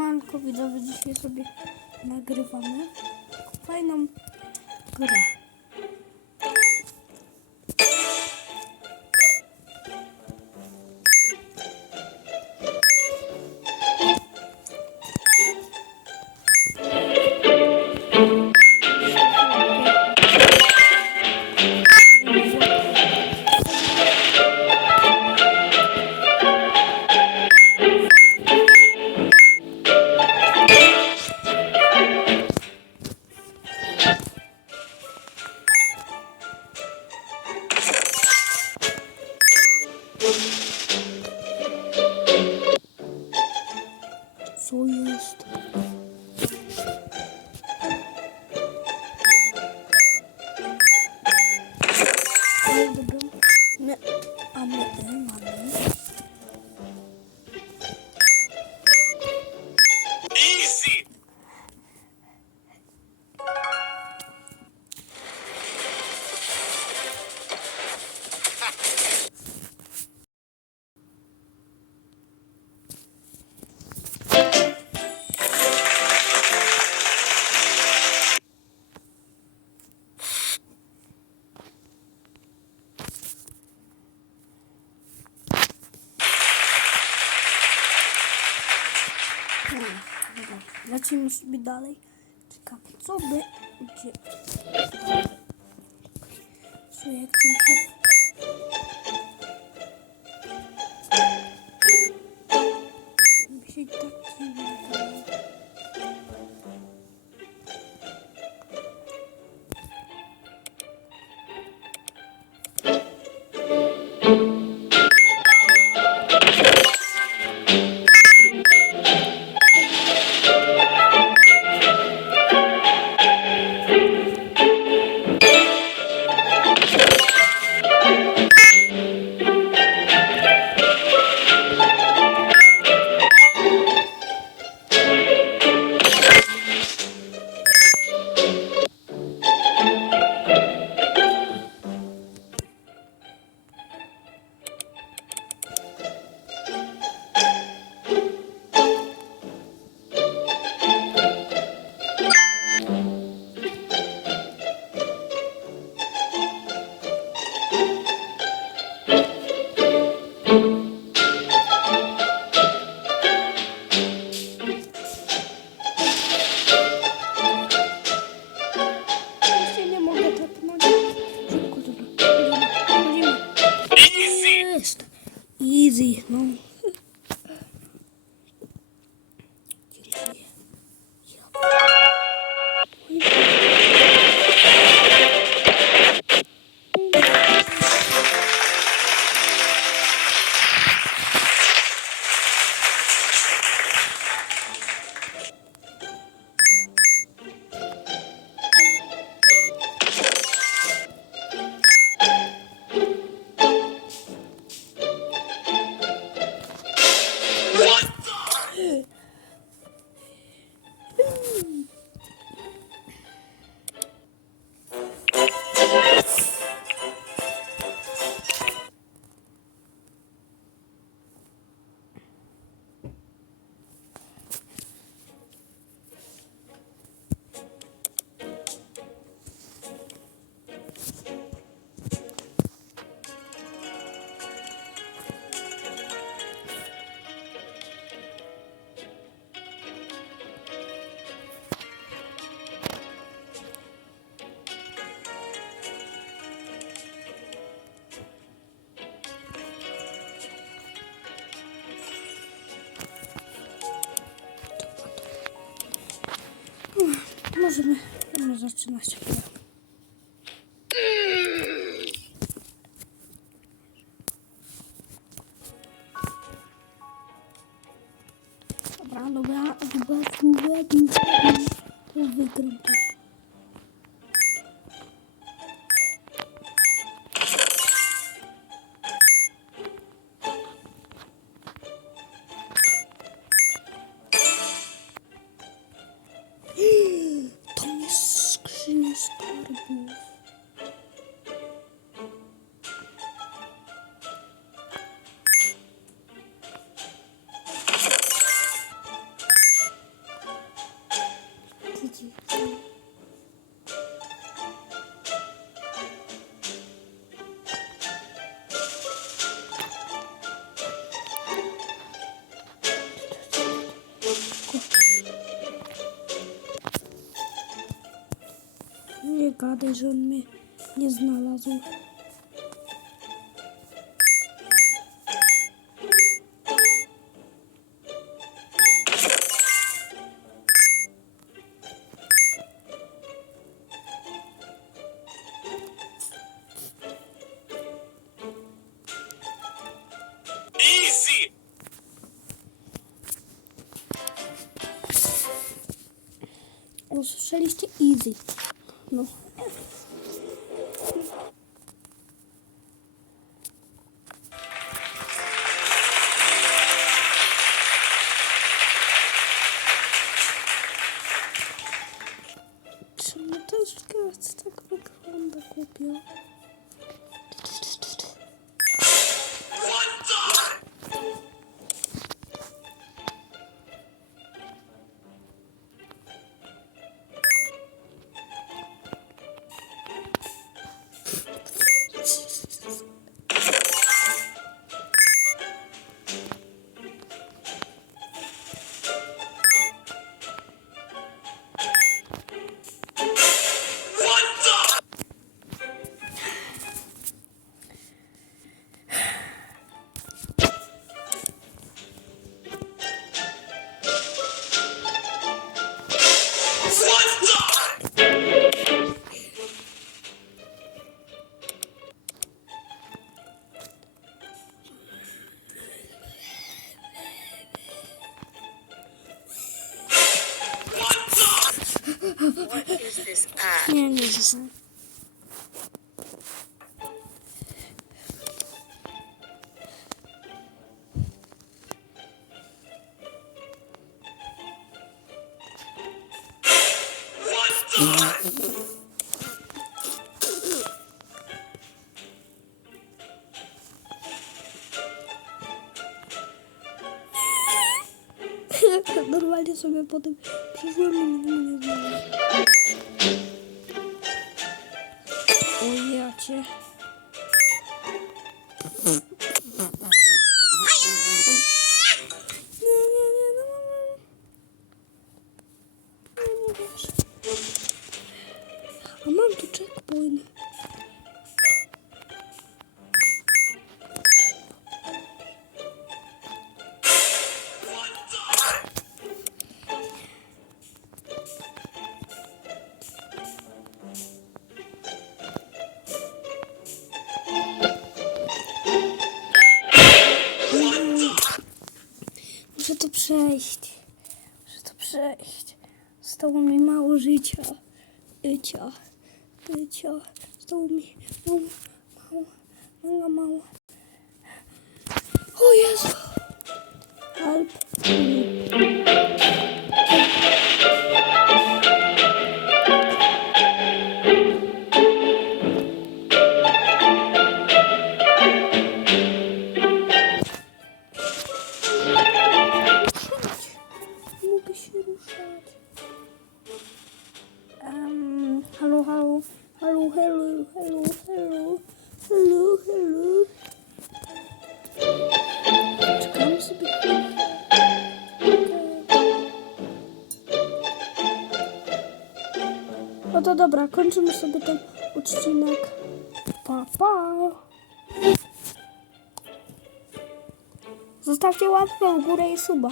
Siemanko widzowie, dzisiaj sobie nagrywamy fajną grę. Lecimy sobie dalej. Ciekawe, co by... Gdzie... Co jak tym się... Mi się tak nie Easy, Możemy, możemy zaczynać. Gadaj, że on mnie nie znalazł. Easy. Usłyszeliście easy. No. Czemu gaz tak wygląda głupio? what is this ad? What the? No, no, no. Nie, nie wiesz. A mam tu checkpoint. Przejść. Muszę to przejść. Zostało mi mało życia. Życia. Życia. Zostało mi mało, mało, mało, mało. O Jezu. Help. No to dobra, kończymy sobie ten odcinek. Pa, pa. Zostawcie łapkę w górę i suba.